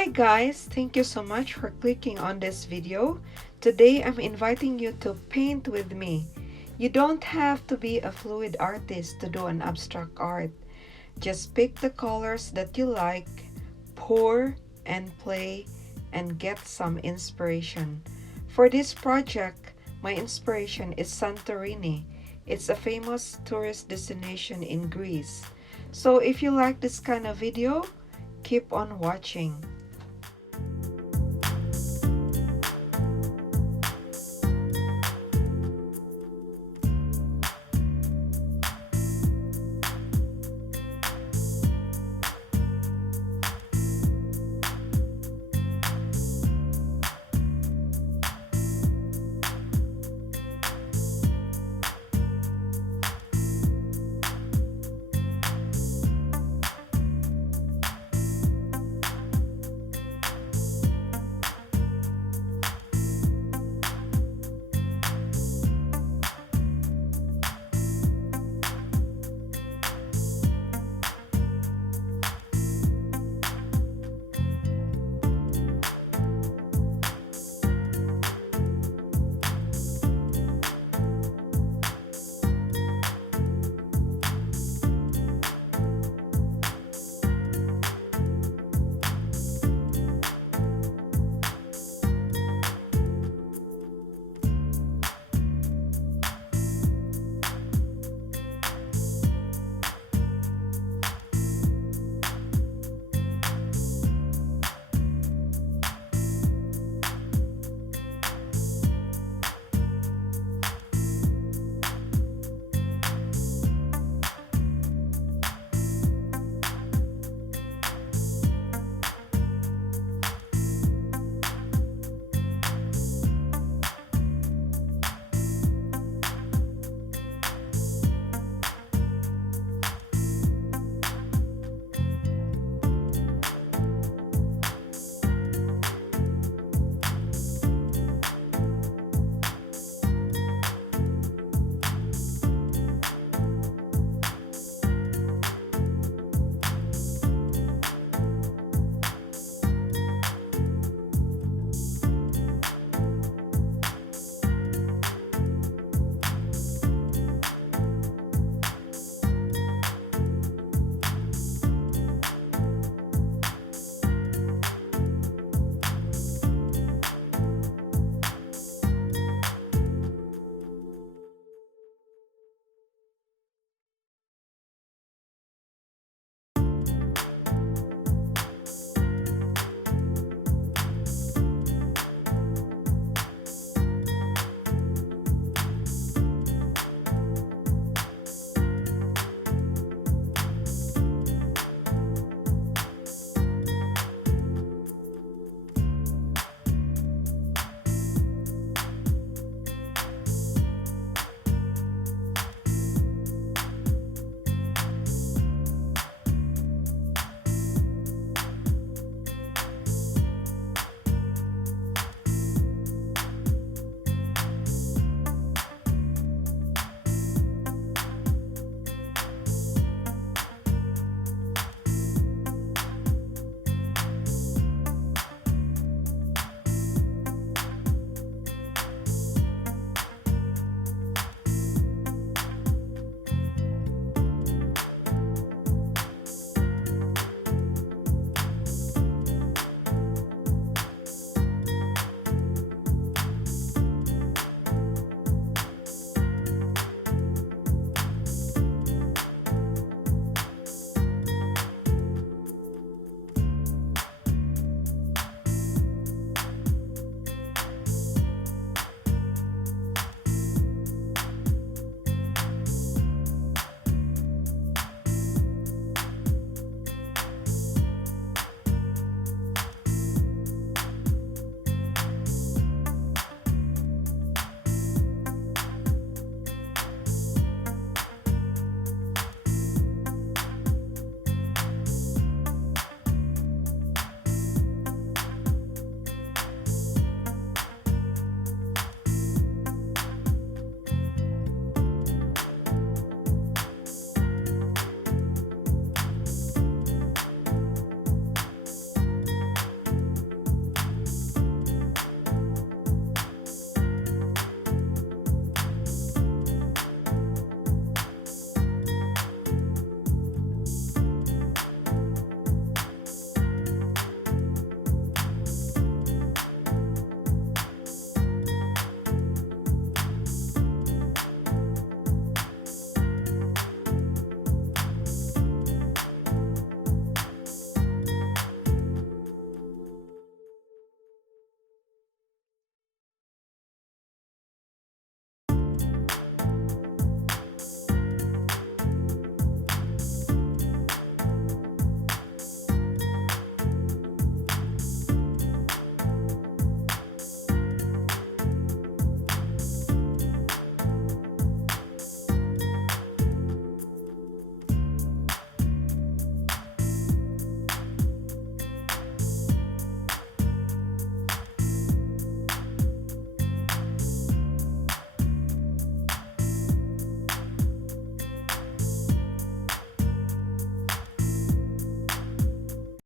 Hi guys, thank you so much for clicking on this video. Today I'm inviting you to paint with me. You don't have to be a fluid artist to do an abstract art. Just pick the colors that you like, pour and play, and get some inspiration. For this project, my inspiration is Santorini. It's a famous tourist destination in Greece. So if you like this kind of video, keep on watching.